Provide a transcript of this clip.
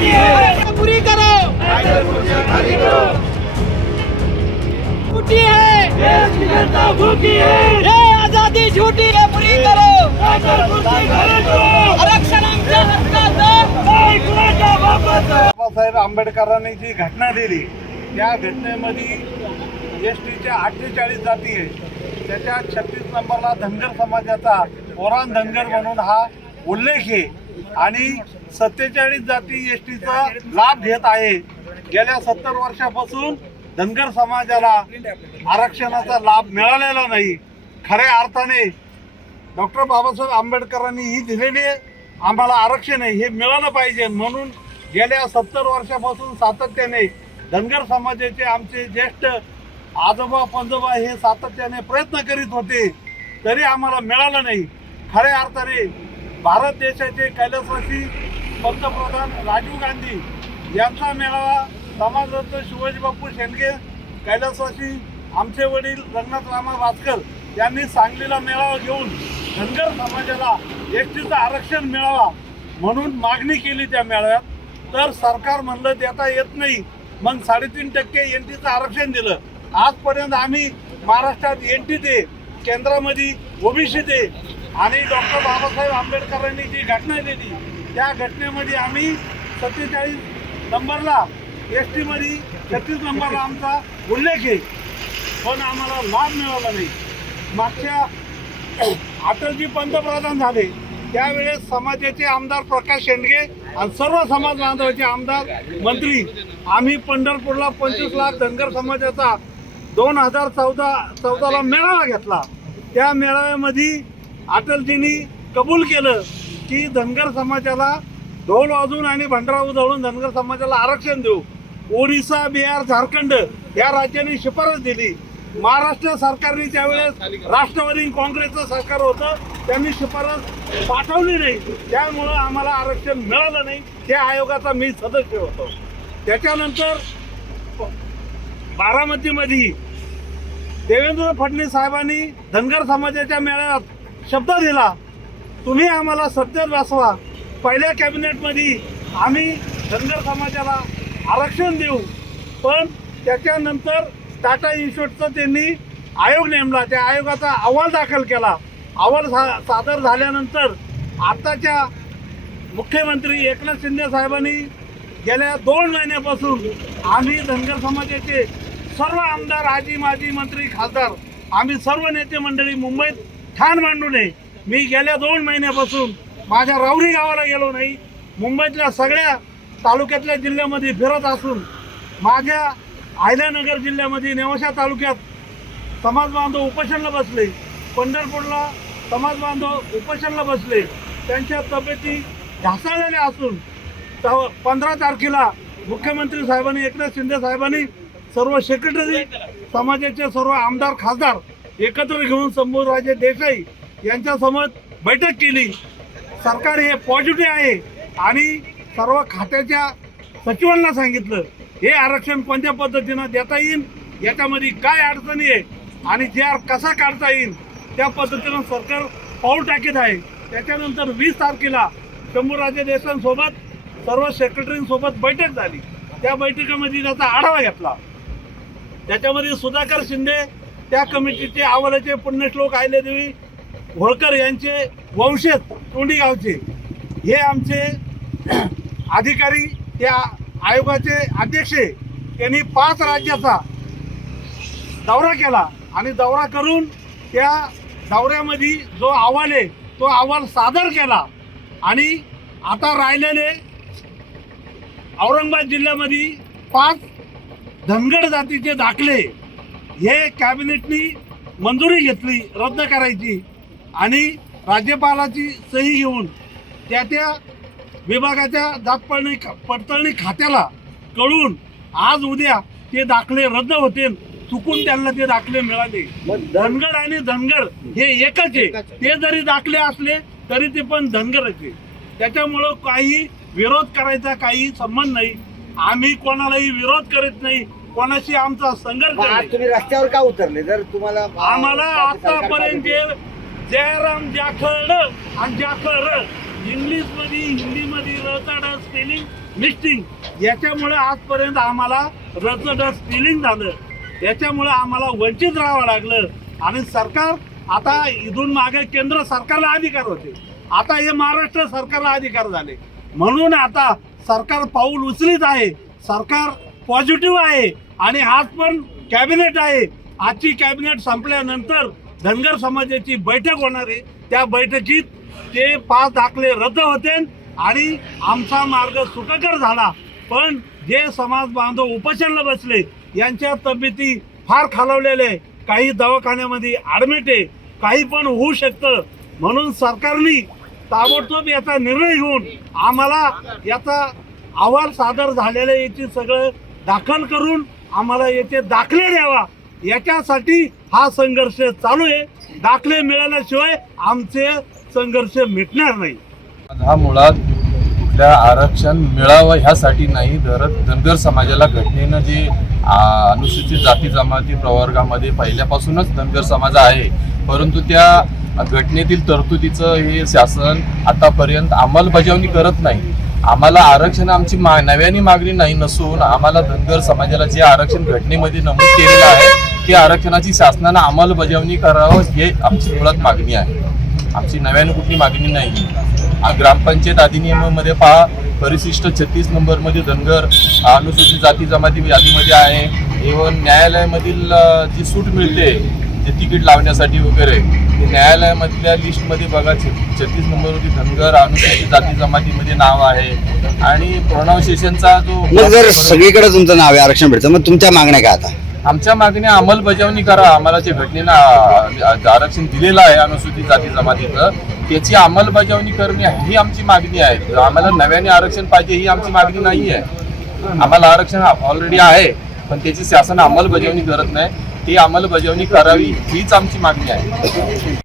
भूखी है पूरी करो झूठी है देश की जनता भूखी है ये आजादी झूठी है पूरी करो आरक्षण आमच्या हक्काचं बाबासाहेब आंबेडकरांनी जी घटना दिली त्या घटनेमध्ये एस टीच्या अठ्ठेचाळीस जाती आहे त्याच्यात छत्तीस नंबरला धनगर समाजाचा ओरान धनगर म्हणून हा उल्लेख आहे. आणि सत्तेचाळीस जाती एस टीचा लाभ घेत आहे. गेल्या सत्तर वर्षापासून धनगर समाजाला आरक्षणाचा लाभ मिळालेला नाही. खऱ्या अर्थाने डॉक्टर बाबासाहेब आंबेडकरांनी ही दिलेली आम्हाला आरक्षण आहे हे मिळालं पाहिजे. म्हणून गेल्या सत्तर वर्षापासून सातत्याने धनगर समाजाचे आमचे ज्येष्ठ आजोबा पंजोबा हे सातत्याने प्रयत्न करीत होते. तरी आम्हाला मिळालं नाही. खऱ्या अर्थाने भारत देशाचे कैलासवासी पंतप्रधान राजीव गांधी यांचा मेळावा समाजरत्न शिवाजी बापू शेंडगे कैलासवासी आमचे वडील रंगनाथ रामा वासकर यांनी सांगलीला मेळावा घेऊन धनगर समाजाला एस टीचं आरक्षण मिळावा म्हणून मागणी केली त्या मेळाव्यात. तर सरकार म्हणलं देता येत नाही. मग साडेतीन टक्के एन टीचं आरक्षण दिलं. आजपर्यंत आम्ही महाराष्ट्रात एन टी दे केंद्रामध्ये ओबीसी दे आणि डॉक्टर बाबासाहेब आंबेडकरांनी जी घटना दिली त्या घटनेमध्ये आम्ही सत्तेचाळीस नंबरला एस टीमध्ये छत्तीस नंबरला आमचा उल्लेख आहे. पण आम्हाला लाभ मिळाला नाही. मागच्या अटलजी पंतप्रधान झाले त्यावेळेस समाजाचे आमदार प्रकाश शेंडगे आणि सर्व समाज बांधवाचे आमदार मंत्री. आम्ही पंढरपूरला पंचवीस लाख धनगर समाजाचा दोन हजार चौदा चौदाला मेळावा घेतला. त्या मेळाव्यामध्ये अटलजींनी कबूल केलं की धनगर समाजाला ढोल वाजून आणि भंडारा उधळून धनगर समाजाला आरक्षण देऊ. ओडिसा बिहार झारखंड या राज्यांनी शिफारस दिली. महाराष्ट्र सरकारने त्यावेळेस राष्ट्रवादी काँग्रेसचं सरकार होतं. त्यांनी शिफारस पाठवली नाही. त्यामुळं आम्हाला आरक्षण मिळालं नाही. त्या आयोगाचा मी सदस्य होतो. त्याच्यानंतर बारामतीमध्ये देवेंद्र फडणवीस साहेबांनी धनगर समाजाच्या मेळाव्यात शब्द दिला. तुम्ही आम्हाला सत्तेत बसवा. पहिल्या कॅबिनेटमध्ये आम्ही धनगर समाजाला आरक्षण देऊ. पण त्याच्यानंतर टाटा इन्स्टिट्यूटचा त्यांनी आयोग नेमला. त्या आयोगाचा अहवाल दाखल केला. अहवाल सा- सादर झाल्यानंतर आताच्या मुख्यमंत्री एकनाथ शिंदे साहेबांनी गेल्या दोन महिन्यापासून आम्ही धनगर समाजाचे सर्व आमदार आजी माजी मंत्री खासदार आम्ही सर्व नेते मंडळी मुंबईत ठाण मांडू नये. मी गेल्या दोन महिन्यापासून माझ्या रावरी गावाला गेलो नाही. मुंबईतल्या सगळ्या तालुक्यातल्या जिल्ह्यामध्ये फिरत असून माझ्या आयल्यानगर जिल्ह्यामध्ये नेवाशा तालुक्यात समाज बांधव उपोषणला बसले. पंढरपूरला समाज बांधव उपोषणला बसले. त्यांच्या तब्येती ढासळलेल्या असून पंधरा तारखेला मुख्यमंत्री साहेबांनी एकनाथ शिंदे साहेबांनी सर्व सेक्रेटरी समाजाचे सर्व आमदार खासदार एकत्र घेऊन शंभूराजे देसाई यांच्यासमोर बैठक केली. सरकार हे पॉझिटिव्ह आहे आणि सर्व खात्याच्या सचिवांना सांगितलं हे आरक्षण कोणत्या पद्धतीनं देता येईल याच्यामध्ये काय अडचणी आहे आणि जे आर कसा काढता येईल त्या पद्धतीनं सरकार पाऊल टाकीत आहे. त्याच्यानंतर वीस तारखेला शंभूराजे देसाईंसोबत सर्व सेक्रेटरींसोबत बैठक झाली. त्या बैठकीमध्ये त्याचा आढावा घेतला. त्याच्यामध्ये सुधाकर शिंदे त्या कमिटीचे अहवालाचे पुण्यश्लोक आयलेदेवी होळकर यांचे वंशज तोंडी गावचे हे आमचे अधिकारी त्या आयोगाचे अध्यक्ष त्यांनी पाच राज्याचा दौरा केला आणि दौरा करून त्या दौऱ्यामध्ये जो अहवाल आहे तो अहवाल सादर केला. आणि आता राहिलेले औरंगाबाद जिल्ह्यामध्ये पाच धनगड जातीचे दाखले हे कॅबिनेटनी मंजुरी घेतली रद्द करायची आणि राज्यपालाची सही घेऊन त्या त्या विभागाच्या जात पडणी पडताळणी खात्याला कळून आज उद्या ते दाखले रद्द होते चुकून त्यांना ते दाखले मिळाले. धनगर आणि धनगर हे एकच आहे. ते जरी दाखले असले तरी ते पण धनगरच आहे. त्याच्यामुळं काही विरोध करायचा काही संबंध नाही. आम्ही कोणालाही विरोध करत नाही. कोणाशी आमचा संघर्ष मग नाही. आज तुम्ही रस्त्यावर का उतरले? जर तुम्हाला आम्हाला आतापर्यंत जे जयराम जाखड आणि जाखर इंग्लिशमध्ये हिंदीमध्ये रचड स्पेलिंग मिस्टिंग याच्यामुळे आजपर्यंत आम्हाला रचड स्पेलिंग झालं. याच्यामुळे आम्हाला वंचित राहावं लागलं. आणि सरकार आता इथून मागे केंद्र सरकारला अधिकार होते. आता हे महाराष्ट्र सरकारला अधिकार झाले. म्हणून आता सरकार पाऊल उचलीत आहे. सरकार पॉझिटिव्ह आहे आणि आज पण कॅबिनेट आहे. आजची कॅबिनेट संपल्यानंतर धनगर समाजाची बैठक होणार आहे. त्या बैठकीत ते पाच दाखले रद्द होते आणि आमचा मार्ग सुखकर झाला. पण जे समाज बांधव उपोषणाला बसले यांच्या तब्येती फार खालवलेल्या आहे. काही दवाखान्यामध्ये ॲडमिट आहे. काही पण होऊ शकतं. म्हणून सरकारने ताबडतोब याचा निर्णय घेऊन आम्हाला याचा अहवाल सादर झालेला याची सगळं दाखल करून आम्हाला येथे दाखले द्यावा. याच्यासाठी हा संघर्ष चालू आहे. दाखले मिळाल्याशिवाय आमचे संघर्ष मिटणार नाही. हा मुळात कुठल्या आरक्षण मिळावं ह्यासाठी नाही तर धनगर समाजाला घटनेनं जे अनुसूचित जाती जमाती प्रवर्गामध्ये पहिल्यापासूनच धनगर समाज आहे परंतु त्या घटनेतील तरतुदीचं हे शासन आतापर्यंत अंमलबजावणी करत नाही. आम्हाला आरक्षण आमची मा नव्याने मागणी नाही नसून आम्हाला धनगर समाजाला जे आरक्षण घटनेमध्ये नमूद केलेलं आहे ते आरक्षणाची शासनानं अंमलबजावणी करावं हे आमची मुळात मागणी आहे. आमची नव्याने कुठली मागणी नाही. ग्रामपंचायत अधिनियमामध्ये पहा परिशिष्ट छत्तीस नंबरमध्ये धनगर अनुसूचित जाती जमाती यादीमध्ये आहे. इव्हन न्यायालयामधील जी सूट मिळते जे तिकीट लावण्यासाठी वगैरे ते न्यायालयामधल्या लिस्टमध्ये बघा छत्तीस नंबरवरती धनगर अनुसूचित जाती जमातीमध्ये नाव आहे. आणि प्रोनाऊन्सिएशनचा जो मग जर सगळीकडे तुमचं नाव आहे आरक्षण भेटतं मग तुमच्या मागण्या काय आता? आमच्या मागण्या अंमलबजावणी करा आम्हाला जे घटनेनं आ- आरक्षण दिलेलं आहे अनुसूचित जाती जमातीचं त्याची अंमलबजावणी करणे ही आमची मागणी आहे. आम्हाला नव्याने आरक्षण पाहिजे ही आमची मागणी नाही आहे आम्हाला आरक्षण ऑलरेडी आहे पण त्याची शासन अंमलबजावणी करत नाही. ती अंमलबजावणी करावी हीच आमची मागणी आहे.